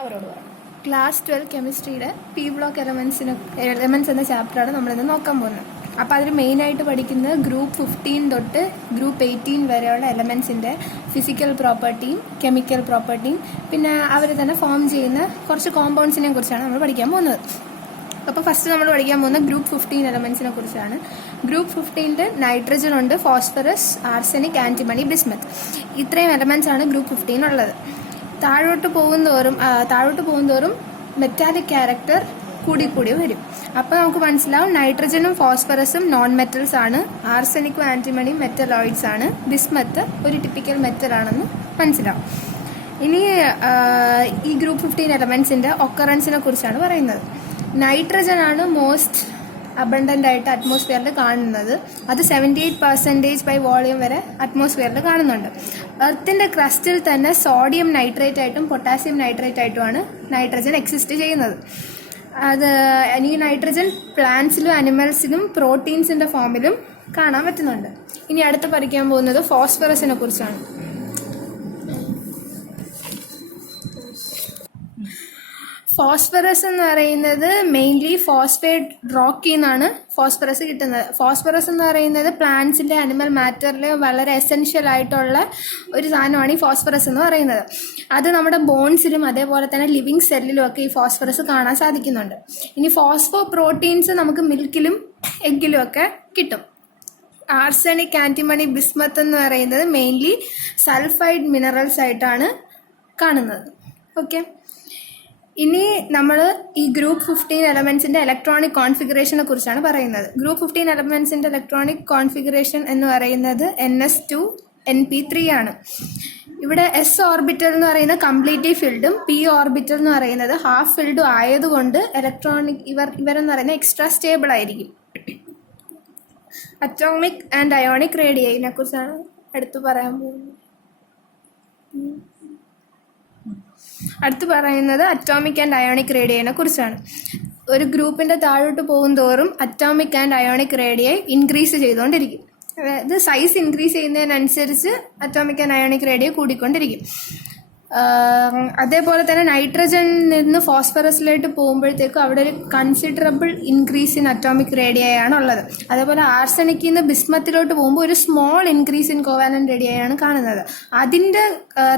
അവരോട് പറയാം. Class 12 കെമിസ്ട്രിയുടെ P block elements എന്ന ചാപ്റ്ററാണ് നമ്മളിന്ന് നോക്കാൻ പോകുന്നത്. അപ്പോൾ അതിൽ മെയിനായിട്ട് പഠിക്കുന്നത് ഗ്രൂപ്പ് 15 തൊട്ട് ഗ്രൂപ്പ് 18 വരെയുള്ള എലമെൻറ്റ്സിൻ്റെ ഫിസിക്കൽ പ്രോപ്പർട്ടിയും കെമിക്കൽ പ്രോപ്പർട്ടിയും പിന്നെ അവർ തന്നെ ഫോം ചെയ്യുന്ന കുറച്ച് കോമ്പൗണ്ട്സിനെ കുറിച്ചാണ് നമ്മൾ പഠിക്കാൻ പോകുന്നത്. അപ്പോൾ ഫസ്റ്റ് നമ്മൾ പഠിക്കാൻ പോകുന്നത് ഗ്രൂപ്പ് 15 എലമെൻറ്റ്സിനെ കുറിച്ചാണ്. ഗ്രൂപ്പ് 15 നൈട്രജൻ ഉണ്ട്, ഫോസ്ഫറസ്, ആർസെനിക്, ആൻറ്റിമണി, ബിസ്മത്ത്. ഇത്രയും എലമെൻറ്റ്സ് ആണ് ഗ്രൂപ്പ് 15 ഉള്ളത്. താഴോട്ട് പോകുന്തോറും മെറ്റാലിക് ക്യാരക്ടർ കൂടി വരും. അപ്പോൾ നമുക്ക് മനസ്സിലാവും നൈട്രജനും ഫോസ്ഫറസും നോൺ മെറ്റൽസ് ആണ്, ആർസെനിക്കും ആൻറ്റിമണിയും മെറ്റലോയിഡ്സ് ആണ്, ബിസ്മത്ത് ഒരു ടിപ്പിക്കൽ മെറ്റൽ ആണെന്ന് മനസ്സിലാവും. ഇനി ഈ ഗ്രൂപ്പ് 15 എലമെൻറ്റ്സിൻ്റെ ഒക്കറൻസിനെ കുറിച്ചാണ് പറയുന്നത്. നൈട്രജൻ ആണ് മോസ്റ്റ് അബണ്ടൻ്റ് ആയിട്ട് അറ്റ്മോസ്ഫിയറിൽ കാണുന്നത്. അത് 78% ബൈ വോളിയം വരെ അറ്റ്മോസ്ഫിയറിൽ കാണുന്നുണ്ട്. എർത്തിൻ്റെ ക്രസ്റ്റിൽ തന്നെ സോഡിയം നൈട്രേറ്റ് ആയിട്ടും പൊട്ടാസ്യം നൈട്രേറ്റ് ആയിട്ടുമാണ് നൈട്രജൻ എക്സിസ്റ്റ് ചെയ്യുന്നത്. ഈ നൈട്രജൻ പ്ലാന്റ്സിലും അനിമൽസിലും പ്രോട്ടീൻസിൻ്റെ ഫോമിലും കാണാൻ പറ്റുന്നുണ്ട്. ഇനി അടുത്ത് പഠിക്കാൻ പോകുന്നത് ഫോസ്ഫറസിനെ കുറിച്ചാണ്. ഫോസ്ഫറസ് എന്ന് പറയുന്നത് മെയിൻലി ഫോസ്ഫേറ്റ് റോക്കിൽ നിന്നാണ് ഫോസ്ഫറസ് കിട്ടുന്നത്. ഫോസ്ഫറസ് എന്ന് പറയുന്നത് പ്ലാന്റ്സിൻ്റെ അനിമൽ മാറ്ററിൽ വളരെ എസെൻഷ്യൽ ആയിട്ടുള്ള ഒരു സാധനമാണ് ഈ ഫോസ്ഫറസ് എന്ന് പറയുന്നത്. അത് നമ്മുടെ ബോൺസിലും അതേപോലെ തന്നെ ലിവിങ് സെല്ലിലും ഒക്കെ ഈ ഫോസ്ഫറസ് കാണാൻ സാധിക്കുന്നുണ്ട്. ഇനി ഫോസ്ഫോ പ്രോട്ടീൻസ് നമുക്ക് മിൽക്കിലും എഗ്ഗിലും ഒക്കെ കിട്ടും. ആർസെനിക്, ആൻറ്റിമണി, ബിസ്മത്ത് എന്ന് പറയുന്നത് മെയിൻലി സൾഫൈഡ് മിനറൽസ് ആയിട്ടാണ് കാണുന്നത്. ഓക്കെ, ഇനി നമ്മൾ ഈ ഗ്രൂപ്പ് 15 എലമെൻറ്റ്സിൻ്റെ ഇലക്ട്രോണിക് കോൺഫിഗറേഷനെ കുറിച്ചാണ് പറയുന്നത്. ഗ്രൂപ്പ് 15 എലമെൻറ്റ്സിൻ്റെ ഇലക്ട്രോണിക് കോൺഫിഗറേഷൻ എന്ന് പറയുന്നത് NS2 NP3 ആണ്. ഇവിടെ S ഓർബിറ്റൽ എന്ന് പറയുന്നത് കംപ്ലീറ്റ്ലി ഫിൽഡും P ഓർബിറ്റൽ എന്ന് പറയുന്നത് ഹാഫ് ഫിൽഡും ആയതുകൊണ്ട് ഇവരെന്ന് പറയുന്നത് എക്സ്ട്രാ സ്റ്റേബിൾ ആയിരിക്കും. അറ്റോമിക് ആൻഡ് അയോണിക് റേഡിയനെ കുറിച്ചാണ് അടുത്ത് പറയാൻ പോകുന്നത്. അടുത്ത് പറയുന്നത് അറ്റോമിക് ആൻഡ് അയോണിക് റേഡിയനെ കുറിച്ചാണ്. ഒരു ഗ്രൂപ്പിൻ്റെ താഴോട്ട് പോകുന്തോറും atomic and ionic radii increase ചെയ്തുകൊണ്ടിരിക്കും. അതായത് സൈസ് ഇൻക്രീസ് ചെയ്യുന്നതിനനുസരിച്ച് അറ്റോമിക് ആൻഡ് അയോണിക് റേഡിയ കൂടിക്കൊണ്ടിരിക്കും. അതേപോലെ തന്നെ നൈട്രജനിൽ നിന്ന് ഫോസ്ഫറസിലോട്ട് പോകുമ്പോഴത്തേക്കും അവിടെ ഒരു കൺസിഡറബിൾ ഇൻക്രീസ് ഇൻ അറ്റോമിക് റേഡിയയാണ് ഉള്ളത്. അതേപോലെ ആർസെനിക്കിൽ നിന്ന് ബിസ്മത്തിലോട്ട് പോകുമ്പോൾ ഒരു സ്മോൾ ഇൻക്രീസ് ഇൻ കോവാലന്റ് റേഡിയയാണ് കാണുന്നത്. അതിൻ്റെ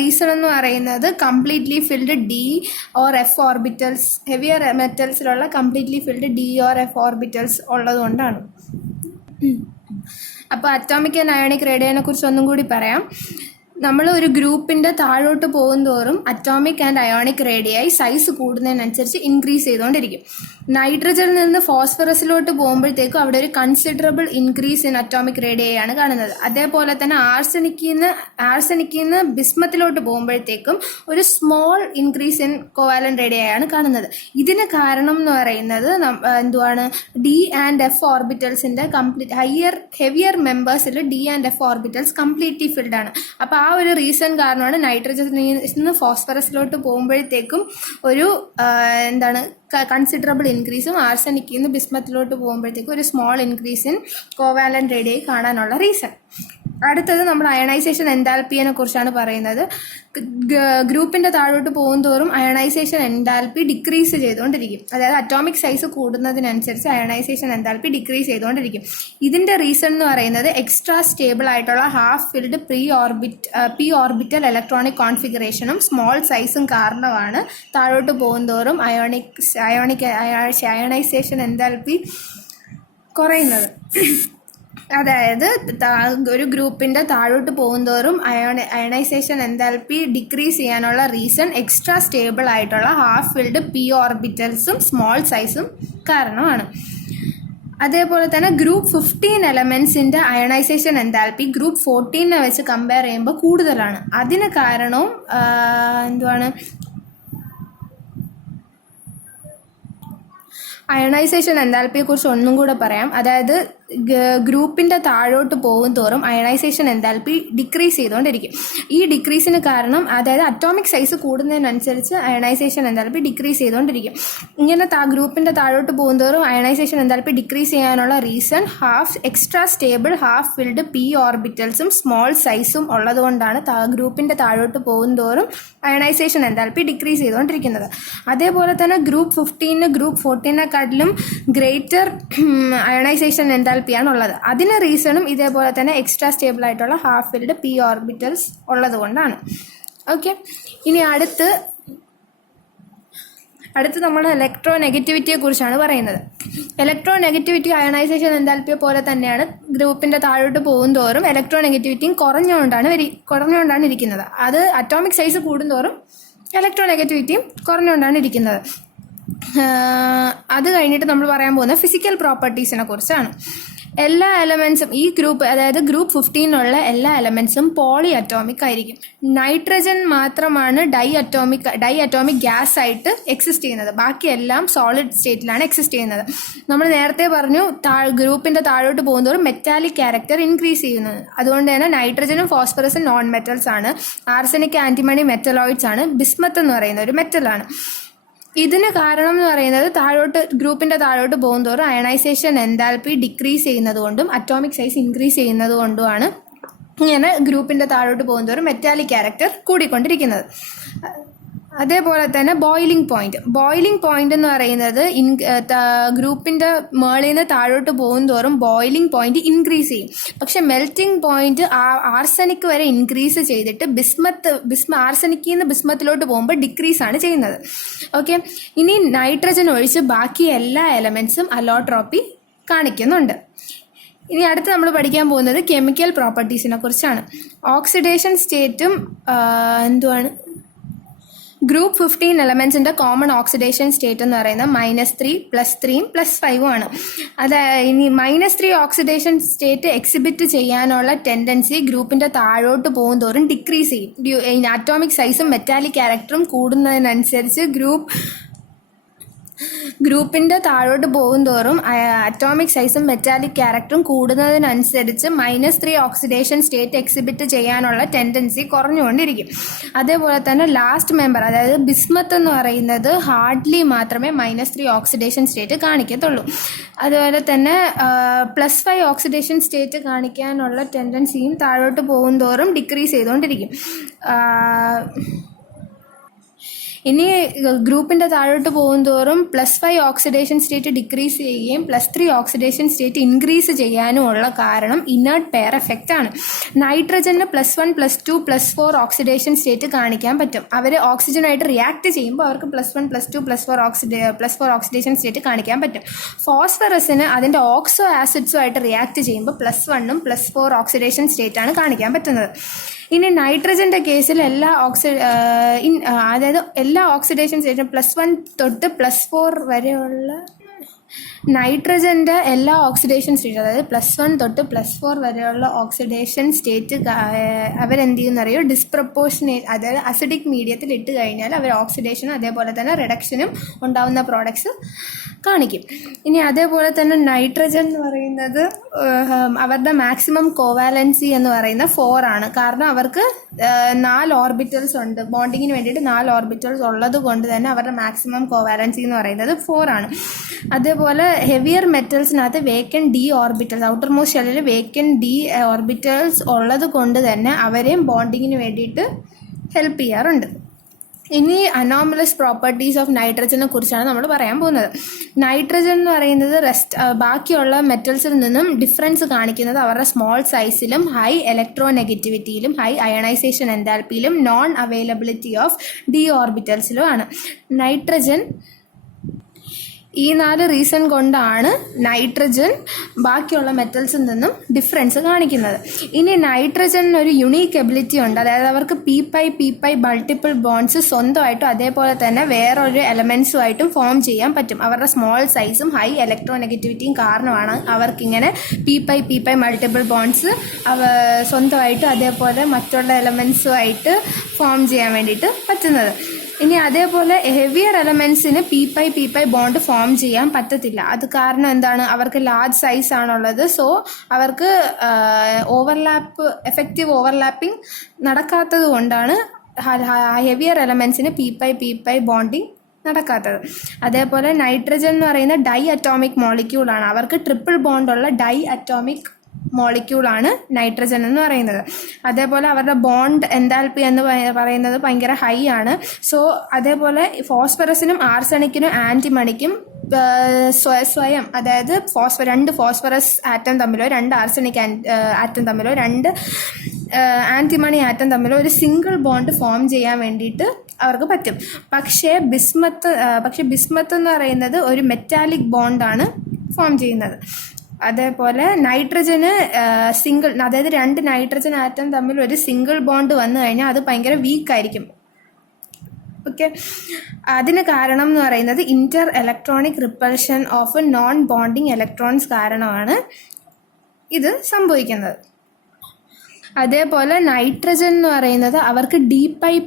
റീസൺ എന്ന് പറയുന്നത് completely filled d or f orbitals, heavier മെറ്റൽസിലുള്ള completely filled d or f orbitals ഉള്ളതുകൊണ്ടാണ്. അപ്പോൾ അറ്റോമിക് ആൻഡ് അയോണിക് റേഡിയനെ കുറിച്ച് ഒന്നും കൂടി പറയാം. നമ്മൾ ഒരു ഗ്രൂപ്പിൻ്റെ താഴോട്ട് പോകുന്തോറും അറ്റോമിക് ആൻഡ് അയോണിക് റേഡിയായി സൈസ് കൂടുന്നതിനനുസരിച്ച് ഇൻക്രീസ് ചെയ്തുകൊണ്ടിരിക്കും. നൈട്രജനിൽ നിന്ന് ഫോസ്ഫറസിലോട്ട് പോകുമ്പോഴത്തേക്കും അവിടെ ഒരു കൺസിഡറബിൾ ഇൻക്രീസ് ഇൻ അറ്റോമിക് റേഡിയയാണ് കാണുന്നത്. അതേപോലെ തന്നെ ആർസെനിക്കിൽ നിന്ന് ബിസ്മത്തിലോട്ട് പോകുമ്പോഴത്തേക്കും ഒരു സ്മോൾ ഇൻക്രീസ് ഇൻ കോവാലന്റ് റേഡിയയാണ് കാണുന്നത്. ഇതിന് കാരണം എന്ന് പറയുന്നത് എന്തുവാണ്, ഡി ആൻഡ് എഫ് ഓർബിറ്റൽസിൻ്റെ ഹെവിയർ മെമ്പേഴ്സിൽ d and f orbitals completely filled ആണ്. അപ്പോൾ ആ ഒരു റീസൺ കാരണമാണ് നൈട്രജനിൽ നിന്ന് ഫോസ്ഫറസിലോട്ട് പോകുമ്പോഴത്തേക്കും ഒരു കൺസിഡറബിൾ ഇൻക്രീസും ആർസെനിക്കിൽ നിന്ന് ബിസ്മത്തിലോട്ട് പോകുമ്പോഴത്തേക്കും ഒരു സ്മോൾ ഇൻക്രീസ് ഇൻ കോവാലന്റ് റേഡിയ കാണാനുള്ള റീസൺ. അടുത്തത് നമ്മൾ അയണൈസേഷൻ എൻതാൽപ്പിയെ കുറിച്ചാണ് പറയുന്നത്. ഗ്രൂപ്പിൻ്റെ താഴോട്ട് പോകുന്തോറും അയണൈസേഷൻ എൻതാൽപ്പി ഡിക്രീസ് ചെയ്തുകൊണ്ടിരിക്കും. അതായത് അറ്റോമിക് സൈസ് കൂടുന്നതിനനുസരിച്ച് അയണൈസേഷൻ എൻതാൽപ്പി ഡിക്രീസ് ചെയ്തുകൊണ്ടിരിക്കും. ഇതിൻ്റെ റീസൺ എന്ന് പറയുന്നത് എക്സ്ട്രാ സ്റ്റേബിൾ ആയിട്ടുള്ള half filled p orbital electronic കോൺഫിഗറേഷനും സ്മോൾ സൈസും കാരണമാണ് താഴോട്ട് പോകുന്തോറും അയണൈസേഷൻ എൻതാൽപ്പി കുറയുന്നത്. അതായത് ഒരു ഗ്രൂപ്പിൻ്റെ താഴോട്ട് പോകുന്തോറും അയണൈസേഷൻ എൻതാൽപ്പി ഡിക്രീസ് ചെയ്യാനുള്ള റീസൺ എക്സ്ട്രാ സ്റ്റേബിൾ ആയിട്ടുള്ള ഹാഫ് ഫിൽഡ് പി ഓർബിറ്റൽസും സ്മോൾ സൈസും കാരണമാണ്. അതേപോലെ തന്നെ ഗ്രൂപ്പ് 15 എലമെൻറ്റ്സിൻ്റെ അയണൈസേഷൻ എൻതാൽപ്പി ഗ്രൂപ്പ് 14 വെച്ച് കമ്പയർ ചെയ്യുമ്പോൾ കൂടുതലാണ്. അതിന് കാരണവും അയണൈസേഷൻ എൻതാൽപ്പിയെ കുറിച്ച് ഒന്നും കൂടെ പറയാം. അതായത് ഗ്രൂപ്പിൻ്റെ താഴോട്ട് പോകും തോറും അയണൈസേഷൻ എൻതാൽപ്പി ഡിക്രീസ് ചെയ്തുകൊണ്ടിരിക്കും. ഈ ഡിക്രീസിന് കാരണം അതായത് അറ്റോമിക് സൈസ് കൂടുന്നതിനനുസരിച്ച് അയണൈസേഷൻ എൻതാൽപ്പി ഡിക്രീസ് ചെയ്തുകൊണ്ടിരിക്കും. ഇങ്ങനെ ഗ്രൂപ്പിൻ്റെ താഴോട്ട് പോകും തോറും അയണൈസേഷൻ എൻതാൽപ്പി ഡിക്രീസ് ചെയ്യാനുള്ള reason extra stable half filled p ഓർബിറ്റൽസും സ്മോൾ സൈസും ഉള്ളതുകൊണ്ടാണ് ഗ്രൂപ്പിൻ്റെ താഴോട്ട് പോകും തോറും അയണൈസേഷൻ എൻതാൽപ്പി ഡിക്രീസ് ചെയ്തുകൊണ്ടിരിക്കുന്നത്. അതേപോലെ തന്നെ ഗ്രൂപ്പ് 15 ഗ്രൂപ്പ് 14നെക്കാട്ടിലും ഗ്രേറ്റർ അയണൈസേഷൻ എൻതാൽപ്പിയാണ് ഉള്ളത്. അതിന് റീസണും ഇതേപോലെ തന്നെ എക്സ്ട്രാ സ്റ്റേബിൾ ആയിട്ടുള്ള ഹാഫ് ഫിൽഡ് പി ഓർബിറ്റൽസ് ഉള്ളത് കൊണ്ടാണ്. ഓക്കെ, ഇനി അടുത്ത് നമ്മൾ ഇലക്ട്രോ നെഗറ്റിവിറ്റിയെ കുറിച്ചാണ് പറയുന്നത്. ഇലക്ട്രോ നെഗറ്റിവിറ്റി അയണൈസേഷൻ എൻതാൽപ്പിയെ പോലെ തന്നെയാണ്. ഗ്രൂപ്പിൻ്റെ താഴോട്ട് പോകും തോറും ഇലക്ട്രോ നെഗറ്റിവിറ്റിയും കുറഞ്ഞുകൊണ്ടാണ് ഇരിക്കുന്നത്. അത് അറ്റോമിക് സൈസ് കൂടുന്തോറും ഇലക്ട്രോ നെഗറ്റിവിറ്റിയും കുറഞ്ഞുകൊണ്ടാണ് ഇരിക്കുന്നത്. അത് കഴിഞ്ഞിട്ട് നമ്മൾ പറയാൻ പോകുന്ന ഫിസിക്കൽ പ്രോപ്പർട്ടീസിനെ കുറിച്ചാണ്. എല്ലാ എലമെൻസും ഈ ഗ്രൂപ്പ്, അതായത് ഗ്രൂപ്പ് 15 എല്ലാ എലമെൻസും പോളി അറ്റോമിക് ആയിരിക്കും. നൈട്രജൻ മാത്രമാണ് ഡൈ അറ്റോമിക് ഗ്യാസ് ആയിട്ട് എക്സിസ്റ്റ് ചെയ്യുന്നത്. ബാക്കിയെല്ലാം സോളിഡ് സ്റ്റേറ്റിലാണ് എക്സിസ്റ്റ് ചെയ്യുന്നത്. നമ്മൾ നേരത്തെ പറഞ്ഞു ഗ്രൂപ്പിൻ്റെ താഴോട്ട് പോകുന്നതോറും മെറ്റാലിക് ക്യാരക്ടർ ഇൻക്രീസ് ചെയ്യുന്നത്. അതുകൊണ്ട് തന്നെ നൈട്രജനും ഫോസ്ഫറസും നോൺ മെറ്റൽസ് ആണ്. ആർസനിക് ആന്റിമണി മെറ്റലോയിഡ്സ് ആണ്. ബിസ്മത്ത് എന്ന് പറയുന്ന ഒരു മെറ്റലാണ്. ഇതിന് കാരണം എന്ന് പറയുന്നത് ഗ്രൂപ്പിൻ്റെ താഴോട്ട് പോകുന്തോറും അയണൈസേഷൻ എൻതാൽപ്പി ഡിക്രീസ് ചെയ്യുന്നത് കൊണ്ടും അറ്റോമിക് സൈസ് ഇൻക്രീസ് ചെയ്യുന്നത് കൊണ്ടുമാണ് ഇങ്ങനെ ഗ്രൂപ്പിൻ്റെ താഴോട്ട് പോകുന്തോറും മെറ്റാലിക് ക്യാരക്ടർ കൂടിക്കൊണ്ടിരിക്കുന്നത്. അതേപോലെ തന്നെ ബോയിലിംഗ് പോയിന്റ് എന്ന് പറയുന്നത് ഗ്രൂപ്പിൻ്റെ മേളിൽ നിന്ന് താഴോട്ട് പോകും തോറും ബോയിലിംഗ് പോയിന്റ് ഇൻക്രീസ് ചെയ്യും. പക്ഷെ മെൽറ്റിംഗ് പോയിന്റ് ആർസനിക് വരെ ഇൻക്രീസ് ചെയ്തിട്ട് ആർസനിക്കിൽ നിന്ന് ബിസ്മത്തിലോട്ട് പോകുമ്പോൾ ഡിക്രീസ് ആണ് ചെയ്യുന്നത്. ഓക്കെ, ഇനി നൈട്രജൻ ഒഴിച്ച് ബാക്കി എല്ലാ എലമെന്റ്സും അലോട്രോപ്പി കാണിക്കുന്നുണ്ട്. ഇനി അടുത്ത് നമ്മൾ പഠിക്കാൻ പോകുന്നത് കെമിക്കൽ പ്രോപ്പർട്ടീസിനെ കുറിച്ചാണ്. ഓക്സിഡേഷൻ സ്റ്റേറ്റും എന്തുവാണ്? ഗ്രൂപ്പ് 15 എലമെന്റ്സിന്റെ കോമൺ ഓക്സിഡേഷൻ സ്റ്റേറ്റ് എന്ന് പറയുന്നത് -3 +3 +5 ആണ്. ഇനി -3 ഓക്സിഡേഷൻ സ്റ്റേറ്റ് എക്സിബിറ്റ് ചെയ്യാനുള്ള ടെൻഡൻസി ഗ്രൂപ്പിന്റെ താഴോട്ട് പോകുന്തോറും ഡിക്രീസ് ചെയ്യും. അറ്റോമിക് സൈസും മെറ്റാലിക് ക്യാരക്ടറും കൂടുന്നതിനനുസരിച്ച് ഗ്രൂപ്പിന്റെ താഴോട്ട് പോകുന്തോറും അറ്റോമിക് സൈസും മെറ്റാലിക് ക്യാരക്ടറും കൂടുന്നതിനനുസരിച്ച് -3 ഓക്സിഡേഷൻ സ്റ്റേറ്റ് എക്സിബിറ്റ് ചെയ്യാനുള്ള ടെൻഡൻസി കുറഞ്ഞുകൊണ്ടിരിക്കും. അതേപോലെ തന്നെ ലാസ്റ്റ് മെമ്പർ, അതായത് ബിസ്മത്ത് എന്ന് പറയുന്നത് ഹാർഡ്ലി മാത്രമേ -3 ഓക്സിഡേഷൻ സ്റ്റേറ്റ് കാണിക്കത്തുള്ളൂ. അതുപോലെ തന്നെ +5 ഓക്സിഡേഷൻ സ്റ്റേറ്റ് കാണിക്കാനുള്ള ടെൻഡൻസിയും താഴോട്ട് പോകുന്തോറും ഡിക്രീസ് ചെയ്തുകൊണ്ടിരിക്കും. ഇനി ഗ്രൂപ്പിന്റെ താഴോട്ട് പോകുന്തോറും +5 ഓക്സിഡേഷൻ സ്റ്റേറ്റ് ഡിക്രീസ് ചെയ്യുകയും +3 ഓക്സിഡേഷൻ സ്റ്റേറ്റ് ഇൻക്രീസ് ചെയ്യാനും ഉള്ള കാരണം ഇനേർട്ട് പെയർ എഫക്റ്റ് ആണ്. നൈട്രജന് +1 +2 +4 ഓക്സിഡേഷൻ സ്റ്റേറ്റ് കാണിക്കാൻ പറ്റും. അവർ ഓക്സിജനായിട്ട് റിയാക്ട് ചെയ്യുമ്പോൾ അവർക്ക് +1 +2 +4 ഓക്സിഡേഷൻ സ്റ്റേറ്റ് കാണിക്കാൻ പറ്റും. ഫോസ്ഫറസിന് അതിന്റെ ഓക്സോ ആസിഡ്സുമായിട്ട് റിയാക്ട് ചെയ്യുമ്പോൾ +1 +4 ഓക്സിഡേഷൻ സ്റ്റേറ്റ് ആണ് കാണിക്കാൻ പറ്റുന്നത്. ഇനി നൈട്രജന്റെ കേസിൽ അതായത് എല്ലാ ഓക്സിഡേഷൻ സ്റ്റേറ്റും +1 തൊട്ട് +4 വരെയുള്ള നൈട്രജന്റെ എല്ലാ ഓക്സിഡേഷൻ സ്റ്റേറ്റ്, അതായത് +1 തൊട്ട് +4 വരെയുള്ള ഓക്സിഡേഷൻ സ്റ്റേറ്റ് അവരെന്ത് ചെയ്യുന്നറിയോ? ഡിസ്പ്രപ്പോർഷനേറ്റ്, അതായത് അസിഡിക് മീഡിയത്തിൽ ഇട്ട് കഴിഞ്ഞാൽ അവർ ഓക്സിഡേഷനും അതേപോലെ തന്നെ റിഡക്ഷനും ഉണ്ടാവുന്ന പ്രോഡക്ട്സ് കാണിക്കും. ഇനി അതേപോലെ തന്നെ നൈട്രജൻ എന്ന് പറയുന്നത് അവരുടെ മാക്സിമം കോവാലൻസി എന്ന് പറയുന്ന 4 ആണ്. കാരണം അവർക്ക് 4 ഓർബിറ്റൽസ് ഉണ്ട്. ബോണ്ടിങ്ങിന് വേണ്ടിയിട്ട് 4 ഓർബിറ്റൽസ് ഉള്ളത് കൊണ്ട് തന്നെ അവരുടെ മാക്സിമം കോവാലൻസി എന്ന് പറയുന്നത് 4 ആണ്. അതേപോലെ ഹെവിയർ മെറ്റൽസിനകത്ത് vacant d orbitals, outermost ഷെല്ലിൽ വേക്കൻ ഡി ഓർബിറ്റൽസ് ഉള്ളത് കൊണ്ട് തന്നെ അവരെയും ബോണ്ടിങ്ങിന് വേണ്ടിയിട്ട് ഹെൽപ്പ് ചെയ്യാറുണ്ട്. ഇനി അനോമലസ് പ്രോപ്പർട്ടീസ് ഓഫ് നൈട്രജനെ കുറിച്ചാണ് നമ്മൾ പറയാൻ പോകുന്നത്. നൈട്രജൻ എന്ന് പറയുന്നത് ബാക്കിയുള്ള മെറ്റൽസിൽ നിന്നും ഡിഫറൻസ് കാണിക്കുന്നത് അവരുടെ സ്മോൾ സൈസിലും ഹൈ ഇലക്ട്രോ നെഗറ്റിവിറ്റിയിലും ഹൈ അയണൈസേഷൻ എൻതാൽപ്പിയിലും നോൺ അവൈലബിലിറ്റി ഓഫ് ഡി ഓർബിറ്റൽസിലും ആണ്. നൈട്രജൻ ഈ 4 റീസൺ കൊണ്ടാണ് നൈട്രജൻ ബാക്കിയുള്ള മെറ്റൽസിൽ നിന്നും ഡിഫറൻസ് കാണിക്കുന്നത്. ഇനി നൈട്രജന് ഒരു യുണീക്ക് എബിലിറ്റി ഉണ്ട്. അതായത് അവർക്ക് p മൾട്ടിപ്പിൾ ബോൺസ് സ്വന്തമായിട്ടും അതേപോലെ തന്നെ വേറൊരു എലമെന്റ്സുമായിട്ടും ഫോം ചെയ്യാൻ പറ്റും. അവരുടെ സ്മോൾ സൈസും ഹൈ ഇലക്ട്രോ നെഗറ്റിവിറ്റിയും കാരണമാണ് അവർക്കിങ്ങനെ p മൾട്ടിപ്പിൾ ബോൺസ് സ്വന്തമായിട്ടും അതേപോലെ മറ്റുള്ള എലമെന്റ്സുമായിട്ട് ഫോം ചെയ്യാൻ വേണ്ടിയിട്ട് പറ്റുന്നത്. ഇനി അതേപോലെ ഹെവിയർ എലമെന്റ്സിന് പി പൈ ബോണ്ട് ഫോം ചെയ്യാൻ പറ്റത്തില്ല. അത് കാരണം എന്താണ്? അവർക്ക് ലാർജ് സൈസ് ആണുള്ളത്. സോ അവർക്ക് എഫക്റ്റീവ് ഓവർലാപ്പിംഗ് നടക്കാത്തത് കൊണ്ടാണ് ഹെവിയർ എലമെന്റ്സിന് പി പൈ ബോണ്ടിങ് നടക്കാത്തത്. അതേപോലെ നൈട്രജൻ എന്ന് പറയുന്ന ഡൈ അറ്റോമിക് മോളിക്യൂളാണ്. അവർക്ക് ട്രിപ്പിൾ ബോണ്ടുള്ള ഡൈ അറ്റോമിക് മോളിക്യൂളാണ് നൈട്രജൻ എന്ന് പറയുന്നത്. അതേപോലെ അവരുടെ ബോണ്ട് എൻതാൽപ്പി എന്ന് പറയുന്നത് ഭയങ്കര ഹൈ ആണ്. സോ അതേപോലെ ഫോസ്ഫറസിനും ആർസണിക്കിനും ആന്റിമണിക്കും സ്വയം, അതായത് രണ്ട് ഫോസ്ഫറസ് ആറ്റം തമ്മിലോ രണ്ട് ആർസണിക് ആറ്റം തമ്മിലോ രണ്ട് ആന്റിമണി ആറ്റം തമ്മിലോ ഒരു സിംഗിൾ ബോണ്ട് ഫോം ചെയ്യാൻ വേണ്ടിയിട്ട് അവർക്ക് പറ്റും. പക്ഷേ ബിസ്മത്ത് എന്ന് പറയുന്നത് ഒരു മെറ്റാലിക് ബോണ്ടാണ് ഫോം ചെയ്യുന്നത്. അതേപോലെ നൈട്രജന് അതായത് രണ്ട് നൈട്രജൻ ആറ്റം തമ്മിൽ ഒരു സിംഗിൾ ബോണ്ട് വന്നു കഴിഞ്ഞാൽ അത് ഭയങ്കര വീക്കായിരിക്കും. ഓക്കെ, അതിന് കാരണം എന്ന് പറയുന്നത് Inter electronic repulsion of non bonding electrons കാരണമാണ് ഇത് സംഭവിക്കുന്നത്. അതേപോലെ നൈട്രജൻ എന്ന് പറയുന്നത് അവർക്ക്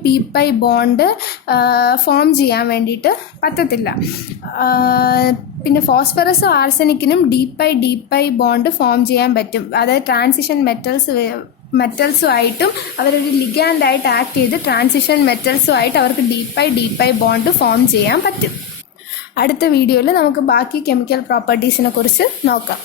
പി പൈ ബോണ്ട് ഫോം ചെയ്യാൻ വേണ്ടിയിട്ട് പറ്റത്തില്ല. പിന്നെ ഫോസ്ഫറസും ആർസനിക്കിനും ഡി പൈ ബോണ്ട് ഫോം ചെയ്യാൻ പറ്റും. അതായത് ട്രാൻസിഷൻ മെറ്റൽസുമായിട്ടും അവരൊരു ലിഗാൻഡായിട്ട് ആക്ട് ചെയ്ത് ട്രാൻസിഷൻ മെറ്റൽസുമായിട്ട് അവർക്ക് ഡി പൈ ബോണ്ട് ഫോം ചെയ്യാൻ പറ്റും. അടുത്ത വീഡിയോയിൽ നമുക്ക് ബാക്കി കെമിക്കൽ പ്രോപ്പർട്ടീസിനെ കുറിച്ച് നോക്കാം.